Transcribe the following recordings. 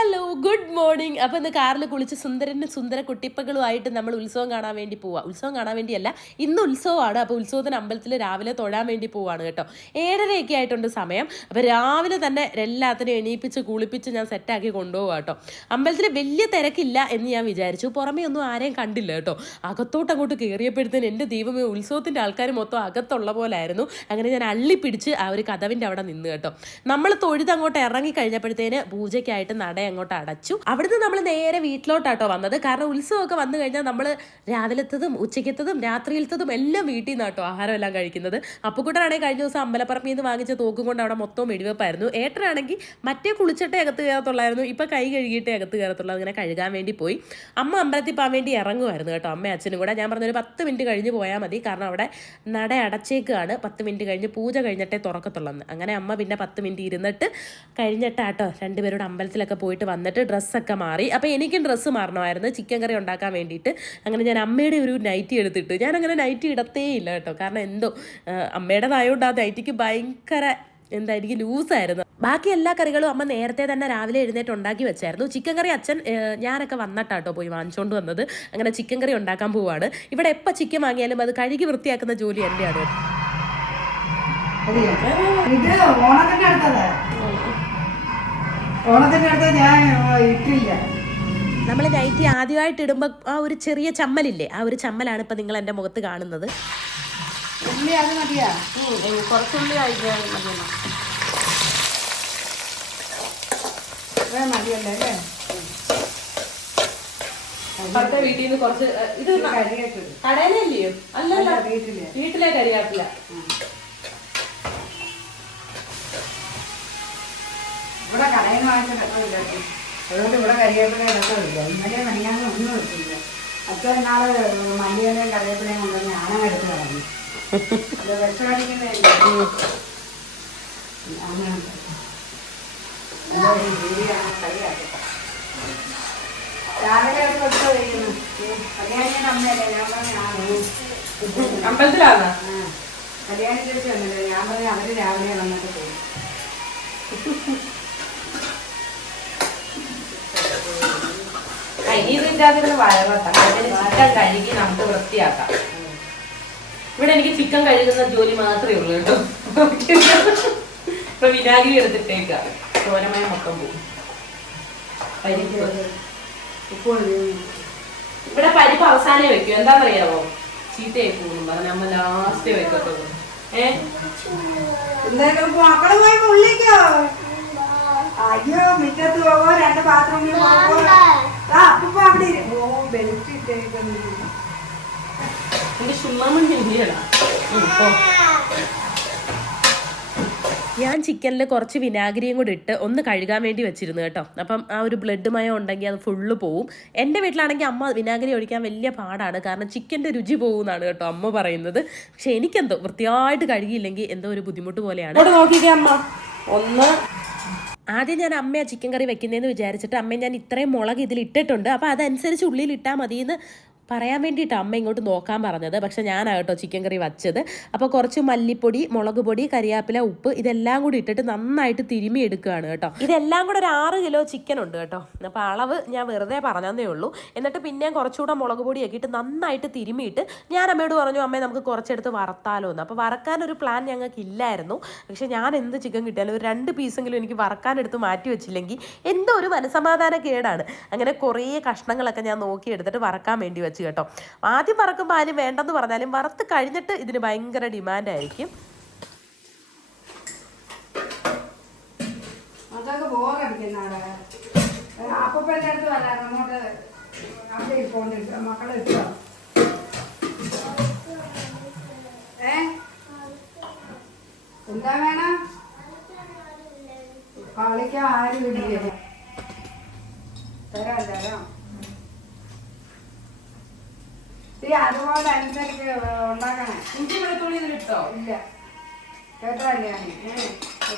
Hello hello good morning അപ്പോൾ ഇന്ന് കാറിൽ കുളിച്ച് സുന്ദരനും സുന്ദര കുട്ടിപ്പകളുമായിട്ട് നമ്മൾ ഉത്സവം കാണാൻ വേണ്ടി പോവാം. ഉത്സവം കാണാൻ വേണ്ടിയല്ല ഇന്ന് ഉത്സവമാണ്. അപ്പോൾ ഉത്സവത്തിന് അമ്പലത്തിൽ രാവിലെ തൊഴാൻ വേണ്ടി പോവാണ് കേട്ടോ. ഏഴരയൊക്കെ ആയിട്ടുണ്ട് സമയം. അപ്പോൾ രാവിലെ തന്നെ എല്ലാത്തിനും എണീപ്പിച്ച് കുളിപ്പിച്ച് ഞാൻ സെറ്റാക്കി കൊണ്ടുപോകാം കേട്ടോ. അമ്പലത്തിൽ വലിയ തിരക്കില്ല എന്ന് ഞാൻ വിചാരിച്ചു. പുറമേ ഒന്നും ആരെയും കണ്ടില്ല കേട്ടോ. അകത്തോട്ട് അങ്ങോട്ട് കയറിയപ്പോഴത്തേന് എന്റെ ദൈവമേ ഉത്സവത്തിന്റെ ആൾക്കാർ മൊത്തം അകത്തുള്ള പോലെ അങ്ങനെ ഞാൻ അള്ളിപ്പിടിച്ച് ആ ഒരു കഥവിന്റെ അവിടെ നിന്ന് കേട്ടോ. നമ്മൾ തൊഴുത് അങ്ങോട്ട് ഇറങ്ങി കഴിഞ്ഞപ്പോഴത്തേന് പൂജയ്ക്കായിട്ട് നട അങ്ങോട്ട് അടച്ചു അവിടുന്ന് നമ്മൾ നേരെ വീട്ടിലോട്ടാട്ടോ വന്നത്. കാരണം ഉത്സവമൊക്കെ വന്നു കഴിഞ്ഞാൽ നമ്മൾ രാവിലത്തതും ഉച്ചയ്ക്കത്തതും രാത്രിയിലത്തതും എല്ലാം വീട്ടിൽ നിന്നാട്ടോ ആഹാരം എല്ലാം കഴിക്കുന്നത്. അപ്പുക്കുട്ടനാണെങ്കിൽ കഴിഞ്ഞ ദിവസം അമ്പലപ്പറമ്പിൽ നിന്ന് വാങ്ങിച്ച തോക്കും കൊണ്ട് അവിടെ മൊത്തം വെടിവെപ്പായിരുന്നു. ഏട്ടനാണെങ്കിൽ മറ്റേ കുളിച്ചിട്ടേ അകത്ത് കയറത്തുള്ളായിരുന്നു. ഇപ്പം കൈ കഴുകിയിട്ടേ അകത്ത് കയറത്തുള്ളൂ. അങ്ങനെ കഴുകാൻ വേണ്ടി പോയി. അമ്മ അമ്പലത്തിൽ പോകാൻ വേണ്ടി ഇറങ്ങുമായിരുന്നു കേട്ടോ. അമ്മ അച്ഛനും കൂടെ. ഞാൻ പറഞ്ഞൊരു പത്ത് മിനിറ്റ് കഴിഞ്ഞ് പോയാൽ മതി. കാരണം അവിടെ നട അടച്ചേക്കാണ് പത്ത് മിനിറ്റ് കഴിഞ്ഞ് പൂജ കഴിഞ്ഞിട്ടേ തുറക്കത്തുള്ളൂ അങ്ങനെ അമ്മ പിന്നെ പത്ത് മിനിറ്റ് ഇരുന്നിട്ട് കഴിഞ്ഞിട്ടാട്ടോ രണ്ടുപേരോട് അമ്പലത്തിലൊക്കെ പോയിട്ട് വന്നിട്ട് ഡ്രസ്സൊക്കെ മാറി. അപ്പോൾ എനിക്കും ഡ്രസ്സ് മാറണമായിരുന്നു. ചിക്കൻ കറി ഉണ്ടാക്കാൻ വേണ്ടിയിട്ട്. അങ്ങനെ ഞാൻ അമ്മയുടെ ഒരു നൈറ്റി എടുത്തിട്ട് ഞാൻ അങ്ങനെ നൈറ്റി ഇടത്തേ ഇല്ല കേട്ടോ. കാരണം എന്തോ അമ്മയുടേതായതുകൊണ്ട് ആ നൈറ്റിക്ക് ഭയങ്കര എന്തായിരിക്കും ലൂസായിരുന്നു ബാക്കി എല്ലാ കറികളും അമ്മ നേരത്തെ തന്നെ രാവിലെ എഴുന്നേറ്റ് ഉണ്ടാക്കി വെച്ചായിരുന്നു. ചിക്കൻ കറി അച്ഛൻ ഞാനൊക്കെ ഞാനൊക്കെ വന്നിട്ടാട്ടോ പോയി വാങ്ങിച്ചുകൊണ്ട് വന്നത്. അങ്ങനെ ചിക്കൻ കറി ഉണ്ടാക്കാൻ പോവാണ്. ഇവിടെ എപ്പോൾ ചിക്കൻ വാങ്ങിയാലും അത് കഴുകി വൃത്തിയാക്കുന്ന ജോലി എന്റെയാണ് ഇത് ഓണത്തിന്റെ അടുത്തത് ഓണത്തിന്റെ അടുത്ത് ഞാൻ ഇട്ടില്ല. നമ്മൾ നൈറ്റി ആദ്യമായിട്ട് ഇടുമ്പോൾ ആ ഒരു ചെറിയ ചമ്മലില്ലേ? ആ ഒരു ചമ്മലാണ് ഇപ്പം നിങ്ങൾ എന്റെ മുഖത്ത് കാണുന്നത്. ഉള്ളി അത് മതിയാ. കുറച്ചുള്ളി ഇത്രേ മതിയല്ലേ? അല്ലേ? അപ്പുറത്തെ വീട്ടിൽ നിന്ന് കുറച്ച് ഇത്. കടയിലല്ലയോ? അല്ലല്ല. അല്ല, വീട്ടിൽ. വീട്ടിലെ കരിയാപ്പില്ല കടയിൽ വാങ്ങിച്ച അതുകൊണ്ട് ഇവിടെ കരിവേപ്പില രസമില്ല ഇന്നലെ മണിയാന്ന് ഒന്നും വെച്ചില്ല അച്ഛൻ നാളെ മല്ലിയിലയും കറിവേപ്പിലയും കൊണ്ടുവന്ന് ഞാനങ്ങ് എടുത്ത് കളഞ്ഞു. അത് കളിയാക്കട്ടെ രാവിലെ ഒരു കൊച്ചു കഴിയുന്നു. കല്യാണിയുടെ അമ്മയല്ലേ? ഞാൻ പറഞ്ഞു അമ്പലത്തിലാണോ. കല്യാണി ചേച്ചി വന്നില്ലേ? ഞാൻ പറഞ്ഞു അവർ രാവിലെ വന്നിട്ട് പോകും ഇനി ഇതിന്റെ വരവട്ട ചിക്കൻ കഴുകി നമുക്ക് വൃത്തിയാക്കാം. ഇവിടെ എനിക്ക് ചിക്കൻ കഴുകുന്ന ജോലി മാത്രമേ ഉള്ളൂ കേട്ടോ. ഇപ്പൊ വിനാഗിരി എടുത്തിട്ടേക്ക. തോരമായ മൊത്തം പോകും. ഇവിടെ പരിപ്പ് അവസാനേ വെക്കും. എന്താണെന്നറിയാമോ ചീത്തയായി പോകും പറഞ്ഞ അമ്മ ലാസ്റ്റ് വെക്കത്തുള്ളൂ. ഏഹ് അയ്യോ മിറ്റത്ത് പോകോ രണ്ട് ബാത്റൂമിൽ പോവോ ആ അപ്പൊ അവിടെ. ഓ ബെൽറ്റ് ഇട്ടേക്കുന്നു എന്റെ ചുമ്മാമണി എന്തിനാ ഞാൻ ചിക്കനിൽ കുറച്ച് വിനാഗിരിയും കൂടി ഇട്ട് ഒന്ന് കഴുകാൻ വേണ്ടി വെച്ചിരുന്നു കേട്ടോ. അപ്പം ആ ഒരു ബ്ലഡ് മയം ഉണ്ടെങ്കിൽ അത് ഫുള്ള് പോവും. എന്റെ വീട്ടിലാണെങ്കിൽ അമ്മ വിനാഗിരി ഒഴിക്കാൻ വലിയ പാടാണ്. കാരണം ചിക്കന്റെ രുചി പോകുന്നതാണ് കേട്ടോ അമ്മ പറയുന്നത്. പക്ഷെ എനിക്കെന്തോ വൃത്തിയായിട്ട് കഴുകിയില്ലെങ്കിൽ എന്തോ ഒരു ബുദ്ധിമുട്ട് പോലെയാണ്. നോക്കിക്കേ അമ്മ. ഒന്ന് ആദ്യം ഞാൻ അമ്മയാ ചിക്കൻ കറി വെക്കുന്നതെന്ന് വിചാരിച്ചിട്ട് അമ്മ ഞാൻ ഇത്രയും മുളക് ഇതിൽ ഇട്ടിട്ടുണ്ട് അപ്പോൾ അതനുസരിച്ച് ഉള്ളിൽ ഇട്ടാൽ മതിയെന്ന് പറയാൻ വേണ്ടിയിട്ട് അമ്മ ഇങ്ങോട്ട് നോക്കാൻ പറഞ്ഞത്. പക്ഷെ ഞാനാകട്ടോ ചിക്കൻ കറി വച്ചത്. അപ്പോൾ കുറച്ച് മല്ലിപ്പൊടി മുളക് പൊടി കരിയാപ്പില ഉപ്പ് ഇതെല്ലാം കൂടി ഇട്ടിട്ട് നന്നായിട്ട് തിരുമി എടുക്കുകയാണ് കേട്ടോ. ഇതെല്ലാം കൂടെ ഒരു ആറ് കിലോ ചിക്കൻ ഉണ്ട് കേട്ടോ. അപ്പോൾ അളവ് ഞാൻ വെറുതെ പറഞ്ഞതേ ഉള്ളൂ. എന്നിട്ട് പിന്നെയും കുറച്ചുകൂടെ മുളക് പൊടിയൊക്കെ ഇട്ട് നന്നായിട്ട് തിരുമിയിട്ട് ഞാൻ അമ്മയോട് പറഞ്ഞു അമ്മേ നമുക്ക് കുറച്ചെടുത്ത് വറുത്താലോ എന്ന്. അപ്പോൾ വറക്കാനൊരു പ്ലാൻ ഞങ്ങൾക്ക് ഇല്ലായിരുന്നു. പക്ഷെ ഞാൻ എന്ത് ചിക്കൻ കിട്ടിയാലും ഒരു രണ്ട് പീസെങ്കിലും എനിക്ക് വറക്കാനെടുത്ത് മാറ്റി വെച്ചില്ലെങ്കിൽ എന്തോ ഒരു മനസമാധാന കേടാണ്. അങ്ങനെ കുറേ കഷ്ണങ്ങളൊക്കെ ഞാൻ നോക്കിയെടുത്തിട്ട് വറക്കാൻ വേണ്ടി വെച്ച്. കേട്ടോ. ആദ്യം വറക്കുമ്പോൾ ആരും വേണ്ടെന്ന് പറഞ്ഞാലും വറുത്ത് കഴിഞ്ഞിട്ട് ഇതിന് ഭയങ്കര ഡിമാൻഡായിരിക്കും എന്താ വേണം? കളിക്കാൻ ആരും തരാം തരാം. അതുപോലെ അനുസരിച്ച് ഉണ്ടാക്കണേ. ഇഞ്ചി വെളുത്തുള്ളി ഇതിലിട്ടോ ഇല്ല. കേട്ടോ ഞാൻ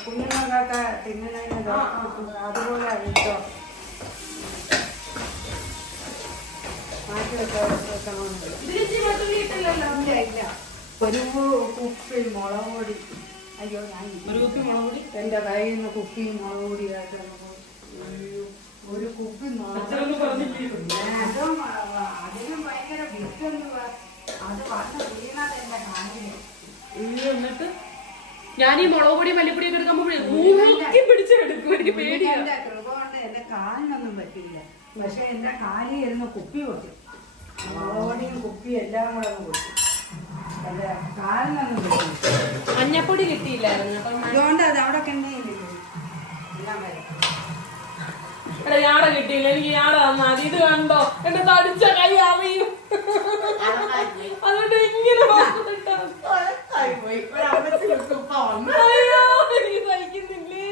കുഞ്ഞുങ്ങൾക്കൊക്കെ തിന്നുന്നതിന് അതുപോലെ ഇട്ടോ. മാറ്റി വെക്കണമെന്നില്ല ഇതിലിഞ്ചി ഇല്ല ഇല്ല. ഒരു കുപ്പി മുളക് പൊടി. അയ്യോ ഞാൻ ഒരു കുപ്പി മുളക് പൊടി? എന്റെ കയ്യിൽ നിന്ന് കുപ്പിയും മുളക് പൊടിയായിട്ട് ഒരു കുപ്പി അതും ആ, ഭയങ്കര വിറ്റൊന്നുവാ എന്നിട്ട് ഞാൻ ഈ മുളക് പൊടി മല്ലിപ്പൊടി ഒക്കെ എടുക്കുമ്പോൾ മൂക്കി പിടിച്ചെടുക്കും എനിക്ക് പേടിയാ. എന്റെ കൃപ കൊണ്ട് എന്റെ കാലിനൊന്നും പറ്റില്ല. പക്ഷെ എന്റെ കാലിൽ ഇരുന്ന് കുപ്പി പൊട്ടി. മുളകൊടിയും കുപ്പി എല്ലാം കൂടെ പൊട്ടി. എന്റെ കാലിനൊന്നും പറ്റില്ല. മഞ്ഞപ്പൊടി കിട്ടിയില്ലായിരുന്നു. കേട്ടോ അതുകൊണ്ട് അത് അവിടെ കണ്ടേയില്ലേ എല്ലാം വരും. എടാ യാട കിട്ടിയില്ല. എനിക്ക് യാട തന്നാ മതി. ഇത് കണ്ടോ? എന്റെ തടിച്ച കൈ അറിയും. അതുകൊണ്ട് ഇങ്ങനെ സഹിക്കുന്നില്ലേ?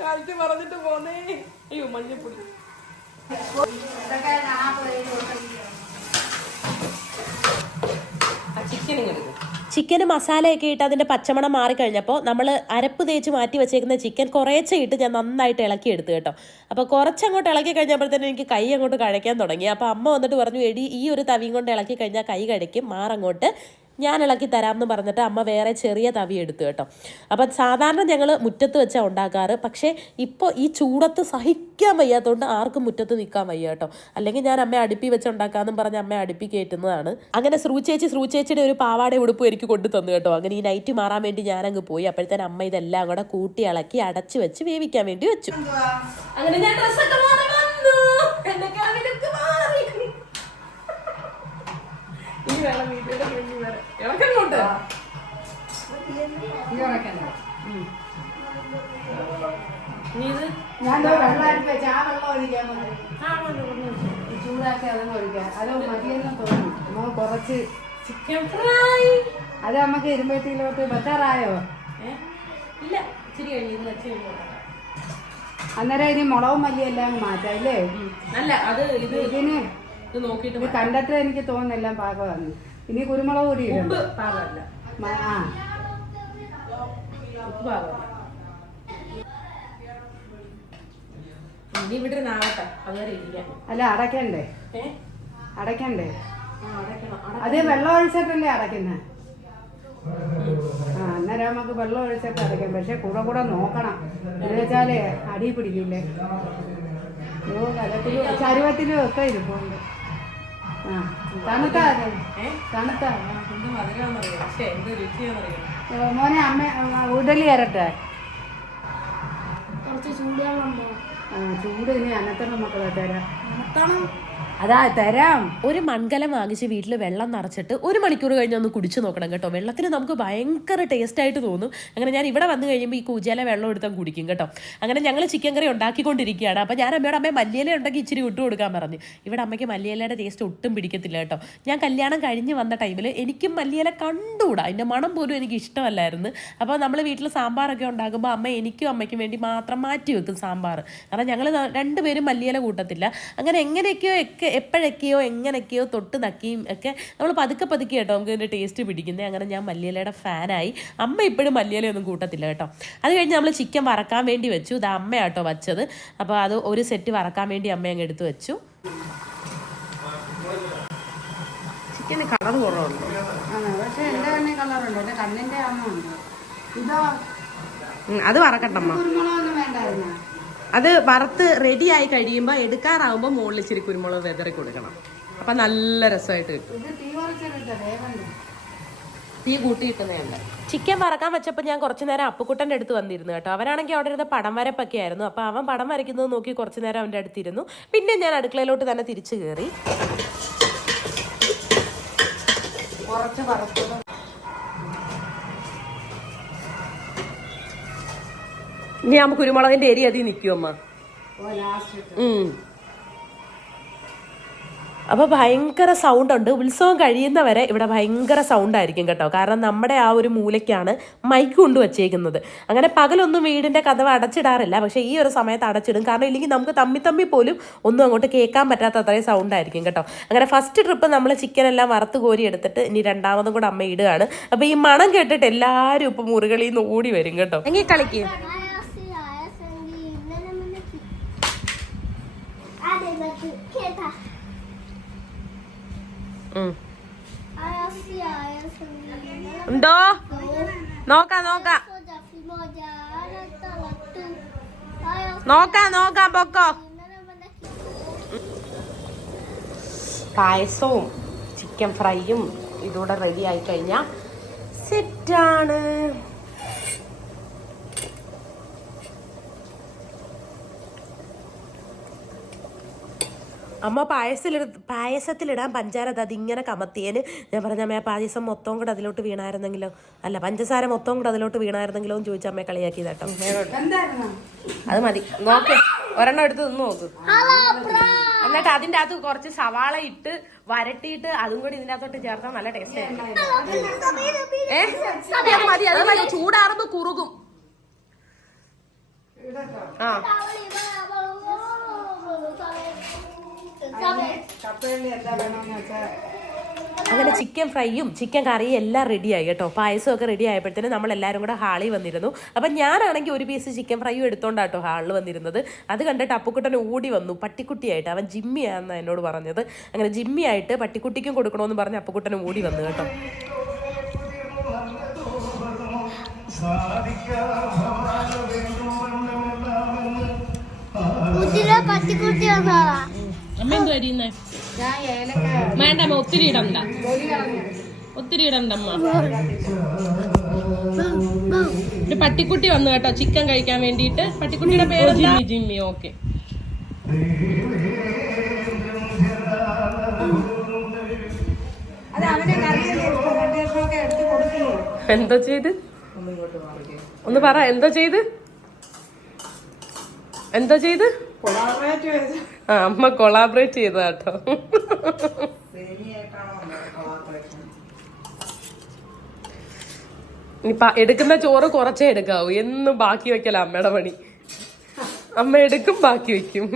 കാലത്ത് പറഞ്ഞിട്ട് പോന്നേ. അയ്യോ മഞ്ഞപ്പൊടി. ഇതൊക്കെ ഞാൻ പോയി കൊടുത്തിരിക്കുകയാണ്. ചിക്കന് മസാലയൊക്കെ ഇട്ട് അതിന്റെ പച്ചമണം മാറിക്കഴിഞ്ഞപ്പോൾ നമ്മൾ അരപ്പ് തേച്ച് മാറ്റി വെച്ചേക്കുന്ന ചിക്കൻ കുറേശ്ശെ ഇട്ട് ഞാൻ നന്നായിട്ട് ഇളക്കി എടുത്തു കേട്ടോ. അപ്പോൾ കുറച്ചങ്ങോട്ട് ഇളക്കി കഴിഞ്ഞപ്പോഴത്തേനും എനിക്ക് കൈ അങ്ങോട്ട് കഴിക്കാൻ തുടങ്ങി. അപ്പോൾ അമ്മ വന്നിട്ട് പറഞ്ഞു എടി ഈ ഒരു തവിയും കൊണ്ട് ഇളക്കി കഴിഞ്ഞാൽ കൈ കഴിക്കും മാറങ്ങോട്ട്. ഞാൻ ഇളക്കി തരാമെന്ന് പറഞ്ഞിട്ട് അമ്മ വേറെ ചെറിയ തവി എടുത്തു കേട്ടോ. അപ്പം സാധാരണ ഞങ്ങൾ മുറ്റത്ത് വെച്ചാണ് ഉണ്ടാക്കാറ്. പക്ഷേ ഇപ്പോൾ ഈ ചൂടത്ത് സഹിക്കാൻ വയ്യാത്തതുകൊണ്ട് ആർക്കും മുറ്റത്ത് നിൽക്കാൻ വയ്യ കേട്ടോ. അല്ലെങ്കിൽ ഞാൻ അമ്മ അടുപ്പി വെച്ച് ഉണ്ടാക്കാമെന്നും പറഞ്ഞ് അമ്മ അടുപ്പി കയറ്റുന്നതാണ്. അങ്ങനെ ശ്രീ ചേച്ചി ഒരു പാവാട ഉടുപ്പ് എനിക്ക് കൊണ്ടു തന്നു കേട്ടോ. അങ്ങനെ ഈ നൈറ്റ് മാറാൻ വേണ്ടി ഞാനങ്ങ് പോയി. അപ്പോഴത്തേന് അമ്മ ഇതെല്ലാം കൂടെ കൂട്ടി ഇളക്കി അടച്ചു വെച്ച് വേവിക്കാൻ വേണ്ടി വെച്ചു. അങ്ങനെ ഞാൻ ഡ്രസ്സൊക്കെ മാറി വന്നു എന്റെ കാലിലൊക്കെ മാറി ഈ വേണം വീട്ടിലെ മുന്നിൽ വരെ ഇളക്കങ്ങോട്ട് ഇത് ഉറക്കണ്ടേ? നീ ഇത് ഞാൻ ദേ വെള്ളം അടുപ്പ് വെച്ച് ആ വെള്ളം ഒഴിക്കാൻ ചൂടാക്കി ഒഴിക്കാം. അത് മതിയെന്ന് തോന്നി നമ്മൾ കുറച്ച് ചിക്കൻ ഫ്രൈ അത് നമുക്ക് ഇരുമ്പത്തിയിലോട്ട് ബെറ്ററായോ? ഇല്ല. ഇച്ചിരി കഴിഞ്ഞ് വെച്ച് അന്നേരം ഇനി മുളകും മല്ലിയും എല്ലാം മാറ്റാം അല്ലേ? അല്ല അത് ഇത് ഇതിന് ഇത് നോക്കിയിട്ട് കണ്ടിട്ട് എനിക്ക് തോന്നുന്നില്ല പാകമാണ് ഇനി കുരുമുളക് പൊടി ഇടണം. ഉപ്പ് പാകമല്ല. ആ. ഉപ്പ് പാകമല്ല. ഇനി ഇവിടെ നാളത്തെ അതുവരെ ഇരിക്കാം. അല്ല അടക്കണ്ടേ അടക്കണ്ടേ അടയ്ക്കണ്ടേ? അത് വെള്ളം ഒഴിച്ചിട്ടല്ലേ അടയ്ക്കുന്നത് ആ അന്നേരം നമുക്ക് വെള്ളം ഒഴിച്ചിട്ട് അടയ്ക്കാം. പക്ഷെ കൂടെ കൂടെ നോക്കണം. എന്ന് വെച്ചാലേ അടി പിടിക്കില്ലേ? ഓ കലത്തിലും ചരുവത്തിലും ഒക്കെ ഇരിപ്പുണ്ട്. മോനെ അമ്മ ആ, ഉടലി അരട്ടെ. കുറച്ച് ചൂടുവെള്ളം ആ ചൂട് ഇനി അന്നത്തെ മക്കളെ തരാം. അതാ തരാം. ഒരു മൺകലം വാങ്ങിച്ച് വീട്ടിൽ വെള്ളം നിറച്ചിട്ട് ഒരു മണിക്കൂർ കഴിഞ്ഞ് ഒന്ന് കുടിച്ചു നോക്കണം കേട്ടോ. വെള്ളത്തിന് നമുക്ക് ഭയങ്കര ടേസ്റ്റ് ആയിട്ട് തോന്നും. അങ്ങനെ ഞാൻ ഇവിടെ വന്നു കഴിയുമ്പോൾ ഈ കൂജയില വെള്ളം എടുത്താൽ കുടിക്കും കേട്ടോ. അങ്ങനെ ഞങ്ങൾ ചിക്കൻ കറി ഉണ്ടാക്കിക്കൊണ്ടിരിക്കുകയാണ്. അപ്പോൾ ഞാൻ അമ്മയോട് അമ്മയെ മല്ലിയില ഉണ്ടെങ്കിൽ ഇച്ചിരി ഇട്ട് കൊടുക്കാൻ പറഞ്ഞു. ഇവിടെ അമ്മയ്ക്ക് മല്ലിയിലയുടെ ടേസ്റ്റ് ഒട്ടും പിടിക്കത്തില്ല കേട്ടോ. ഞാൻ കല്യാണം കഴിഞ്ഞ് വന്ന ടൈമിൽ എനിക്കും മല്ലിയില കണ്ടുകൂടാ. അതിന്റെ മണം പോലും എനിക്ക് ഇഷ്ടമല്ലായിരുന്നു. അപ്പോൾ നമ്മൾ വീട്ടിൽ സാമ്പാറൊക്കെ ഉണ്ടാക്കുമ്പോൾ അമ്മ എനിക്കും അമ്മയ്ക്കും വേണ്ടി മാത്രം മാറ്റി വെക്കും സാമ്പാർ കാരണം ഞങ്ങൾ രണ്ടുപേരും മല്ലിയില കൂട്ടത്തില്ല. അങ്ങനെ എങ്ങനെയൊക്കെയോ ഒക്കെ എപ്പോഴൊക്കെയോ എങ്ങനെയൊക്കെയോ തൊട്ട് നക്കിയും ഒക്കെ നമ്മൾ പതുക്കെ പതുക്കെ കേട്ടോ നമുക്ക് ഇതിന്റെ ടേസ്റ്റ് പിടിക്കുന്നത് അങ്ങനെ ഞാൻ മല്ലിയിലയുടെ ഫാനായി. അമ്മ ഇപ്പോഴും മല്ലിയിലയൊന്നും കൂട്ടത്തില്ല കേട്ടോ. അത് കഴിഞ്ഞ് നമ്മൾ ചിക്കൻ വറക്കാൻ വേണ്ടി വെച്ചു. ഇത് അമ്മയാട്ടോ വച്ചത്. അപ്പോൾ അത് ഒരു സെറ്റ് വറക്കാൻ വേണ്ടി അമ്മ അങ്ങ് എടുത്ത് വെച്ചു. ചിക്കന് കളർ കുറവുണ്ട്. ആണ് പക്ഷെ എന്റെ കണ്ണിൽ കളറുണ്ട് എന്റെ കണ്ണിന്റെ ഉണ്ട്. ഇതോ അത് വറക്കട്ടമ്മ. കുരുമുളകൊന്നും വേണ്ടായിരുന്ന? അത് വറുത്ത് റെഡി ആയി കഴിയുമ്പോൾ എടുക്കാറാവുമ്പോൾ മുകളിൽ ഇച്ചിരി കുരുമുളക് വെതറി കൊടുക്കണം. അപ്പം നല്ല രസമായിട്ട് കിട്ടും. ഇത് തീ കൂട്ടിയിട്ടുന്നതല്ല ചിക്കൻ വറക്കാൻ വെച്ചപ്പോൾ ഞാൻ കുറച്ച് നേരം അപ്പുക്കുട്ടന്റെ അടുത്ത് വന്നിരുന്നു കേട്ടോ. അവരാണെങ്കിൽ അവിടെ ഇരുന്ന പടം വരപ്പൊക്കെ ആയിരുന്നു. അപ്പോൾ അവൻ പടം വരയ്ക്കുന്നത് നോക്കി കുറച്ച് നേരം അവന്റെ അടുത്തിരുന്നു പിന്നെ ഞാൻ അടുക്കളയിലോട്ട് തന്നെ തിരിച്ചു കയറി കുറച്ച് വറുത്തത് ഇനി നമുക്ക് കുരുമുളകിന്റെ എരി അതി നിൽക്കും അമ്മ. അപ്പോൾ ഭയങ്കര സൗണ്ട് ഉണ്ട്. ഉത്സവം കഴിയുന്നവരെ ഇവിടെ ഭയങ്കര സൗണ്ട് ആയിരിക്കും കേട്ടോ. കാരണം നമ്മുടെ ആ ഒരു മൂലയ്ക്കാണ് മൈക്ക് കൊണ്ട് വച്ചേക്കുന്നത്. അങ്ങനെ പകലൊന്നും വീടിന്റെ കഥവ് അടച്ചിടാറില്ല. പക്ഷേ ഈ ഒരു സമയത്ത് അടച്ചിടും. കാരണം ഇല്ലെങ്കിൽ നമുക്ക് തമ്മി തമ്മി പോലും ഒന്നും അങ്ങോട്ട് കേൾക്കാൻ പറ്റാത്ത അത്രയും സൗണ്ട് ആയിരിക്കും കേട്ടോ. അങ്ങനെ ഫസ്റ്റ് ട്രിപ്പ് നമ്മൾ ചിക്കൻ എല്ലാം വറുത്ത് കോരി എടുത്തിട്ട് ഇനി രണ്ടാമതും കൂടെ അമ്മ ഇടുകയാണ്. അപ്പോൾ ഈ മണം കേട്ടിട്ട് എല്ലാവരും ഇപ്പൊ മുറികളിൽ നിന്ന് ഓടി വരും കേട്ടോ. എങ്കിൽ കളിക്കും. ഉണ്ടോ? നോക്കാം നോക്കാം. നോക്കാം നോക്കാം പൊക്കോ. പായസവും ചിക്കൻ ഫ്രൈയും ഇതോടെ റെഡി ആയി കഴിഞ്ഞാൽ സെറ്റാണ് അമ്മ പായസത്തിലിട പായസത്തിലിടാൻ പഞ്ചാര അത് അതിങ്ങനെ കമത്തിയേന്. ഞാൻ പറഞ്ഞ അമ്മ ആ പായസം മൊത്തം കൂടെ അതിലോട്ട് വീണായിരുന്നെങ്കിലോ? അല്ല പഞ്ചസാര മൊത്തം കൂടെ അതിലോട്ട് വീണായിരുന്നെങ്കിലോ എന്ന് ചോദിച്ച അമ്മയെ കളിയാക്കി കേട്ടോ. എന്തായിരുന്നു? അത് മതി. നോക്ക് ഒരെണ്ണം എടുത്ത് നിന്ന് നോക്ക്. എന്നിട്ട് അതിന്റെ അകത്ത് കുറച്ച് സവാള ഇട്ട് വരട്ടിയിട്ട് അതും കൂടി ഇതിന്റെ അകത്തോട്ട് ചേർത്താൽ നല്ല ടേസ്റ്റ് ഏ? അത് മതി അത് മതി. ചൂടാറുമ്പോ കുറുകും. ആ. എന്താ അങ്ങനെ ചിക്കൻ ഫ്രൈയും ചിക്കൻ കറിയും എല്ലാം റെഡിയായി കേട്ടോ. പായസമൊക്കെ റെഡി ആയപ്പോഴത്തേനും നമ്മൾ എല്ലാവരും കൂടെ ഹാളിൽ വന്നിരുന്നു. അപ്പം ഞാനാണെങ്കിൽ ഒരു പീസ് ചിക്കൻ ഫ്രൈയും എടുത്തോണ്ടാട്ടോ ഹാളിൽ വന്നിരുന്നത്. അത് കണ്ടിട്ട് അപ്പുക്കുട്ടൻ ഓടി വന്നു. പട്ടിക്കുട്ടിയായിട്ട്. അവൻ ജിമ്മിയാണെന്നാണ് എന്നോട് പറഞ്ഞത്. അങ്ങനെ ജിമ്മിയായിട്ട് പട്ടിക്കുട്ടിക്കും കൊടുക്കണമെന്ന് പറഞ്ഞ് അപ്പുക്കുട്ടൻ ഓടി വന്നു കേട്ടോ. പട്ടിക്കുട്ടി അമ്മ എന്ത് അരിയുന്നേ വേണ്ട അമ്മ ഒത്തിരി ഇടണ്ട. ഒത്തിരി ഇടണ്ട അമ്മ. ഒരു പട്ടിക്കുട്ടി വന്നു കേട്ടോ ചിക്കൻ കഴിക്കാൻ വേണ്ടിയിട്ട്. പട്ടിക്കുട്ടിയുടെ പേര് ജിമ്മി ജിമ്മി ഓക്കെ. അത് അവനെ കറിയൊക്കെ എടുത്ത് കൊടുക്കുന്നു എന്തോ ചെയ്ത്? ഒന്ന് പറ എന്താ ചെയ്ത്? എന്താ ചെയ്ത്. അമ്മ കൊളാബറേറ്റ് ചെയ്ത കേട്ടോ ഇനിയിപ്പ എടുക്കുന്ന ചോറ് കുറച്ചേ എടുക്കാവൂ. എന്നും ബാക്കി വെക്കല അമ്മയുടെ പണി. അമ്മ എടുക്കും ബാക്കി വെക്കും.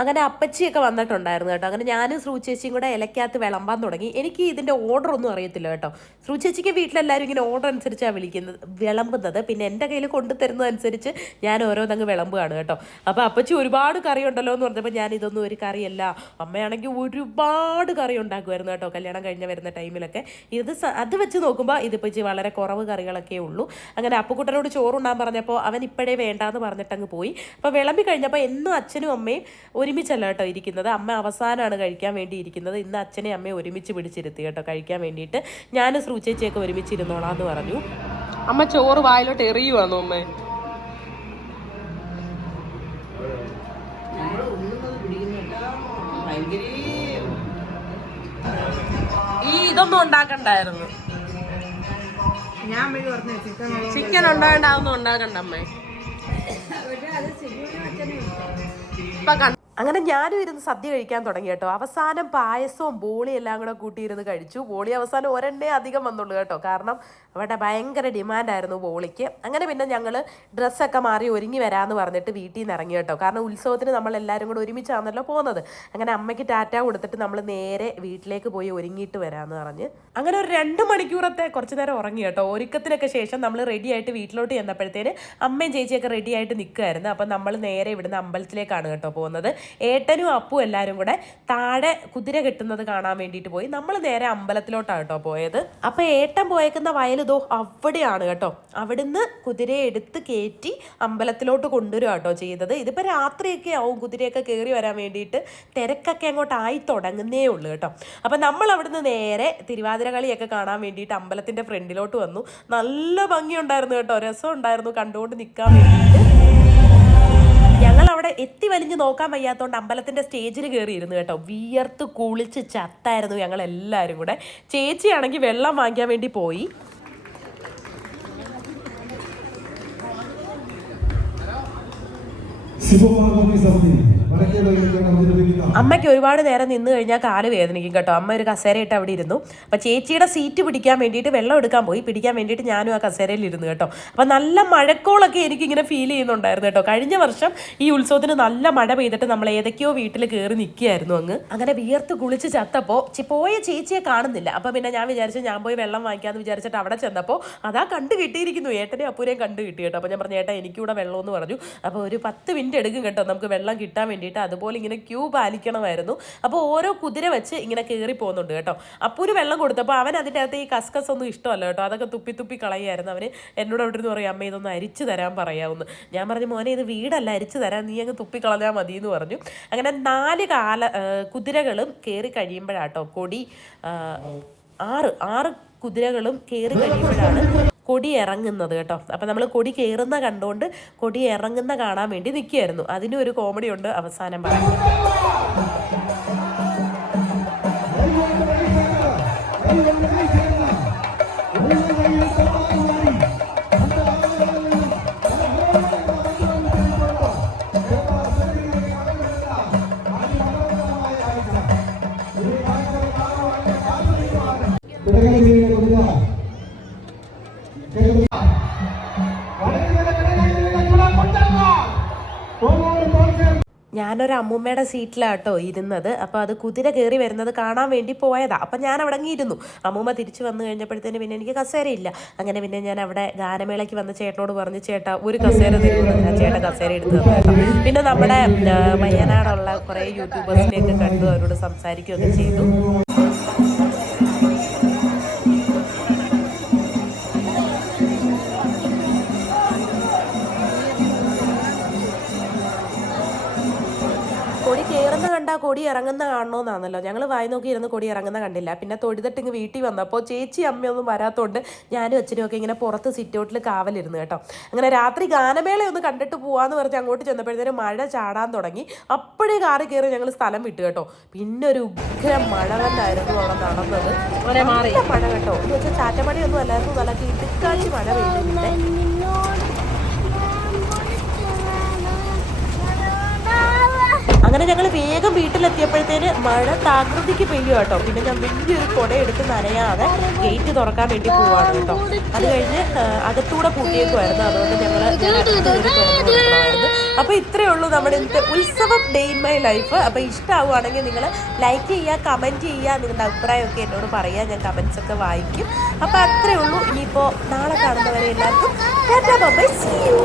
അങ്ങനെ അപ്പച്ചിയൊക്കെ വന്നിട്ടുണ്ടായിരുന്നു കേട്ടോ. അങ്ങനെ ഞാനും ശ്രു ചേച്ചിയും കൂടെ ഇലക്കകത്ത് വിളമ്പാൻ തുടങ്ങി. എനിക്ക് ഇതിന്റെ ഓർഡർ ഒന്നും അറിയത്തില്ല കേട്ടോ. ശ്രു ചേച്ചിക്ക് വീട്ടിലെല്ലാവരും ഇങ്ങനെ ഓർഡർ അനുസരിച്ചാണ് വിളിക്കുന്നത് വിളമ്പുന്നത്. പിന്നെ എന്റെ കയ്യിൽ കൊണ്ടുതരുന്നതനുസരിച്ച് ഞാൻ ഓരോന്നങ്ങ് വിളമ്പുകയാണ് കേട്ടോ. അപ്പോൾ അപ്പച്ചി ഒരുപാട് കറി ഉണ്ടല്ലോ എന്ന് പറഞ്ഞപ്പോൾ ഞാൻ ഇതൊന്നും ഒരു കറിയല്ല. അമ്മയാണെങ്കിൽ ഒരുപാട് കറി ഉണ്ടാക്കുമായിരുന്നു കേട്ടോ കല്യാണം കഴിഞ്ഞ് വരുന്ന ടൈമിലൊക്കെ. ഇത് അത് വെച്ച് നോക്കുമ്പോൾ ഇതിപ്പോൾ ഇച്ചിരി വളരെ കുറവ് കറികളൊക്കെ ഉള്ളൂ. അങ്ങനെ അപ്പുക്കുട്ടനോട് ചോറുണ്ടാൻ പറഞ്ഞപ്പോൾ അവൻ ഇപ്പോഴേ വേണ്ടാന്ന് പറഞ്ഞിട്ടങ്ങ് പോയി. അപ്പോൾ വിളമ്പി കഴിഞ്ഞപ്പോൾ എന്നും അച്ഛനും അമ്മയും ഒരുമിച്ചല്ല കേട്ടോ ഇരിക്കുന്നത്. അമ്മ അവസാനമാണ് കഴിക്കാൻ വേണ്ടി ഇരിക്കുന്നത്. ഇന്ന് അച്ഛനെ അമ്മയെ ഒരുമിച്ച് പിടിച്ചിരുത്തി കേട്ടോ കഴിക്കാൻ വേണ്ടിയിട്ട്. ഞാൻ ശ്രുചേച്ചിയൊക്കെ ഒരുമിച്ചിരുന്നോളാം എന്ന് പറഞ്ഞു. അമ്മ ചോറ് വായിലോട്ട് എറിയുവാണോ അമ്മേ? ഈ ഇതൊന്നും ഉണ്ടാക്കണ്ടായിരുന്നു. ഞാൻ വഴി പറഞ്ഞു ചിക്കൻ ഉണ്ടാകണ്ടാവുന്നു ഉണ്ടാകണ്ട അതൊന്നും ഉണ്ടാക്കണ്ട അമ്മേ ഇപ്പൊ കണ്ട- അങ്ങനെ ഞാനും ഇരുന്ന് സദ്യ കഴിക്കാൻ തുടങ്ങി കേട്ടോ. അവസാനം പായസവും ബോളി എല്ലാം കൂടെ കൂട്ടിയിരുന്ന് കഴിച്ചു. ബോളി അവസാനം ഒരെണ്ണേ അധികം വന്നുള്ളൂ കേട്ടോ. കാരണം അവിടെ ഭയങ്കര ഡിമാൻഡായിരുന്നു ബോളിക്ക്. അങ്ങനെ പിന്നെ ഞങ്ങൾ ഡ്രസ്സൊക്കെ മാറി ഒരുങ്ങി വരാമെന്ന് പറഞ്ഞിട്ട് വീട്ടിൽ നിന്ന് ഇറങ്ങി കേട്ടോ. കാരണം ഉത്സവത്തിന് നമ്മൾ എല്ലാവരും കൂടെ ഒരുമിച്ചാണല്ലോ പോകുന്നത്. അങ്ങനെ അമ്മയ്ക്ക് ടാറ്റ കൊടുത്തിട്ട് നമ്മൾ നേരെ വീട്ടിലേക്ക് പോയി ഒരുങ്ങിയിട്ട് വരാമെന്ന് പറഞ്ഞ്. അങ്ങനെ ഒരു രണ്ട് മണിക്കൂറത്തെ കുറച്ച് നേരം ഉറങ്ങി കേട്ടോ. ഒരുക്കത്തിനൊക്കെ ശേഷം നമ്മൾ റെഡി ആയിട്ട് വീട്ടിലോട്ട് ചെന്നപ്പോഴത്തേന് അമ്മയും ചേച്ചിയൊക്കെ റെഡി ആയിട്ട് നിൽക്കുമായിരുന്നു അപ്പം നമ്മൾ നേരെ ഇവിടുന്ന് അമ്പലത്തിലേക്കാണ് കേട്ടോ പോകുന്നത്. ഏട്ടനും അപ്പും എല്ലാവരും കൂടെ താഴെ കുതിര കെട്ടുന്നത് കാണാൻ വേണ്ടിയിട്ട് പോയി. നമ്മൾ നേരെ അമ്പലത്തിലോട്ടാണ് കേട്ടോ പോയത്. അപ്പം ഏട്ടൻ പോയേക്കുന്ന വയൽ ഇതോ അവിടെയാണ് കേട്ടോ. അവിടുന്ന് കുതിരയെ എടുത്ത് കയറ്റി അമ്പലത്തിലോട്ട് കൊണ്ടുവരിക കേട്ടോ ചെയ്തത്. ഇതിപ്പോൾ രാത്രിയൊക്കെ ആവും കുതിരയൊക്കെ കയറി വരാൻ വേണ്ടിയിട്ട്. തിരക്കൊക്കെ അങ്ങോട്ട് ആയി തുടങ്ങുന്നേ ഉള്ളൂ കേട്ടോ. അപ്പം നമ്മൾ അവിടുന്ന് നേരെ തിരുവാതിര കളിയൊക്കെ കാണാൻ വേണ്ടിയിട്ട് അമ്പലത്തിന്റെ ഫ്രണ്ടിലോട്ട് വന്നു. നല്ല ഭംഗിയുണ്ടായിരുന്നു കേട്ടോ. രസം ഉണ്ടായിരുന്നു കണ്ടുകൊണ്ട് നിൽക്കാൻ വേണ്ടിയിട്ട്. എത്തി വലിഞ്ഞ് നോക്കാൻ വയ്യാത്തതുകൊണ്ട് അമ്പലത്തിന്റെ സ്റ്റേജിൽ കയറിയിരുന്നു കേട്ടോ. വിയർത്ത് കുളിച്ച് ചത്തായിരുന്നു ഞങ്ങൾ എല്ലാവരും കൂടെ. ചേച്ചിയാണെങ്കിൽ വെള്ളം വാങ്ങിക്കാൻ വേണ്ടി പോയി. ശുഭമാകുന്ന സമിതി അമ്മയ്ക്ക് ഒരുപാട് നേരം നിന്ന് കഴിഞ്ഞാൽ കാൽ വേദനിക്കും കേട്ടോ. അമ്മ ഒരു കസേരയിട്ട് അവിടെ ഇരുന്നു. അപ്പൊ ചേച്ചിയുടെ സീറ്റ് പിടിക്കാൻ വേണ്ടിയിട്ട് വെള്ളം എടുക്കാൻ പോയി. പിടിക്കാൻ വേണ്ടിയിട്ട് ഞാനും ആ കസേരയിൽ ഇരുന്നു കേട്ടോ. അപ്പൊ നല്ല മഴക്കോളൊക്കെ എനിക്ക് ഇങ്ങനെ ഫീൽ ചെയ്യുന്നുണ്ടായിരുന്നു കേട്ടോ. കഴിഞ്ഞ വർഷം ഈ ഉത്സവത്തിന് നല്ല മഴ പെയ്തിട്ട് നമ്മൾ ഏതൊക്കെയോ വീട്ടിൽ കയറി നിൽക്കുകയായിരുന്നു അങ്ങ്. അങ്ങനെ വിയർത്ത് കുളിച്ച് ചത്തപ്പോൾ പോയ ചേച്ചിയെ കാണുന്നില്ല. അപ്പൊ പിന്നെ ഞാൻ വിചാരിച്ചു ഞാൻ പോയി വെള്ളം വാങ്ങിക്കാമെന്ന് വിചാരിച്ചിട്ട് അവിടെ ചെന്നപ്പോൾ അതാ കണ്ടു കിട്ടിയിരിക്കുന്നു. ഏട്ടനെ അപ്പൂരെയും കണ്ടു കിട്ടി കേട്ടോ. അപ്പോൾ ഞാൻ പറഞ്ഞു ഏട്ടാ എനിക്കിവിടെ വെള്ളം എന്ന് പറഞ്ഞു. അപ്പോൾ ഒരു പത്ത് മിനിറ്റ് എടുക്കും കേട്ടോ. നമുക്ക് വെള്ളം കിട്ടാൻ വേണ്ടിയിട്ട് അതുപോലെ ഇങ്ങനെ ക്യൂ പാലിക്കണമായിരുന്നു. അപ്പോൾ ഓരോ കുതിര വെച്ച് ഇങ്ങനെ കയറി പോകുന്നുണ്ട് കേട്ടോ. അപ്പൂര് വെള്ളം കൊടുത്തപ്പോൾ അവൻ അതിന്റെ അകത്ത് ഈ കസ്കസ് ഒന്നും ഇഷ്ടമല്ല കേട്ടോ. അതൊക്കെ തുപ്പി തുപ്പി കളയായിരുന്നു അവന് എന്നോട് അവിടെ നിന്ന് പറയും അമ്മ ഇതൊന്ന് അരിച്ചു തരാൻ പറയാവുന്നു. ഞാൻ പറഞ്ഞു മോനെ ഇത് വീടല്ല അരിച്ചു തരാൻ. നീ അങ്ങ് തുപ്പി കളഞ്ഞാൽ മതി എന്ന് പറഞ്ഞു. അങ്ങനെ നാല് കാല കുതിരകളും കയറി കഴിയുമ്പോഴാട്ടോ കൊടി ആറ് ആറ് കുതിരകളും കയറി കഴിയുമ്പോഴാണ് കൊടി ഇറങ്ങുന്നത് കേട്ടോ. അപ്പോൾ നമ്മൾ കൊടി കയറുന്ന കണ്ടുകൊണ്ട് കൊടി ഇറങ്ങുന്ന കാണാൻ വേണ്ടി നിൽക്കുകയായിരുന്നു അതിനും ഒരു കോമഡി ഉണ്ട്. അവസാനം പറഞ്ഞു ചെയ്യുന്ന ഞാനൊരു അമ്മൂമ്മയുടെ സീറ്റിലാട്ടോ ഇരുന്നത്. അപ്പോൾ അത് കുതിര കയറി വരുന്നത് കാണാൻ വേണ്ടി പോയതാണ് അപ്പം ഞാൻ അവിടെ ഇരുന്നു അമ്മൂമ്മ തിരിച്ചു വന്നു കഴിഞ്ഞപ്പോഴത്തേന് പിന്നെ എനിക്ക് കസേരയില്ല അങ്ങനെ പിന്നെ ഞാൻ അവിടെ ഗാനമേളയ്ക്ക് വന്ന ചേട്ടനോട് പറഞ്ഞു ചേട്ടാ ഒരു കസേര തരുമെന്ന് ചേട്ടൻ കസേര എടുത്ത് പിന്നെ നമ്മുടെ ആ, വയനാടുള്ള കുറേ യൂട്യൂബേഴ്സിനെയൊക്കെ കണ്ടു അവരോട് സംസാരിക്കുകയൊക്കെ ചെയ്തു. കണ്ടാ കൊടി ഇറങ്ങുന്ന കാണണമെന്നാണല്ലോ ഞങ്ങൾ വായി നോക്കി ഇരുന്ന് കൊടി ഇറങ്ങുന്ന കണ്ടില്ല. പിന്നെ തൊഴുതിട്ട് ഇങ്ങ് വീട്ടിൽ വന്നപ്പോൾ ചേച്ചി അമ്മയൊന്നും വരാത്തോണ്ട് ഞാനും അച്ഛനും ഒക്കെ ഇങ്ങനെ പുറത്ത് സിറ്റൗട്ടിൽ കാവലിരുന്നു കേട്ടോ. അങ്ങനെ രാത്രി ഗാനമേളയൊന്ന് കണ്ടിട്ട് പോവാന്ന് പറഞ്ഞ് അങ്ങോട്ട് ചെന്നപ്പോഴത്തേനും മഴ ചാടാൻ തുടങ്ങി. അപ്പോഴേ കാറി കയറി ഞങ്ങൾ സ്ഥലം വിട്ടു കേട്ടോ. പിന്നെ ഒരു ഉഗ്രം മഴ തന്നെയായിരുന്നു അവിടെ നടന്നത്. മഴ കേട്ടോ. എന്ന് വെച്ചാൽ ചാറ്റമഴയൊന്നും അല്ലായിരുന്നു. നല്ല കിടുക്കാച്ചി മഴ പെയ്യുന്നുണ്ട് അങ്ങനെ ഞങ്ങൾ വേഗം വീട്ടിലെത്തിയപ്പോഴത്തേന് മഴ താകൃതിക്ക് പെയ്യും കേട്ടോ. പിന്നെ ഞാൻ വലിയൊരു കൊട എടുത്ത് നനയാതെ ഗേറ്റ് തുറക്കാൻ വേണ്ടി പോവാണ് കേട്ടോ. അത് കഴിഞ്ഞ് അകത്തൂടെ പൂട്ടിയേക്കുമായിരുന്നു അതുകൊണ്ട് ഞങ്ങൾ അപ്പൊ അപ്പോൾ ഇത്രയേ ഉള്ളൂ നമ്മുടെ ഇന്നത്തെ ഉത്സവം ഡേ ഇൻ മൈ ലൈഫ് അപ്പോൾ ഇഷ്ടമാവുകയാണെങ്കിൽ നിങ്ങൾ ലൈക്ക് ചെയ്യുക കമന്റ് ചെയ്യുക നിങ്ങളുടെ അഭിപ്രായമൊക്കെ എന്നോട് പറയുക. ഞാൻ കമൻസ് ഒക്കെ വായിക്കും. അപ്പോൾ അത്രയേ ഉള്ളൂ. ഇനിയിപ്പോൾ നാളെ കാണുന്നവരെ എല്ലാവർക്കും ടാറ്റാ ബൈ സീ യു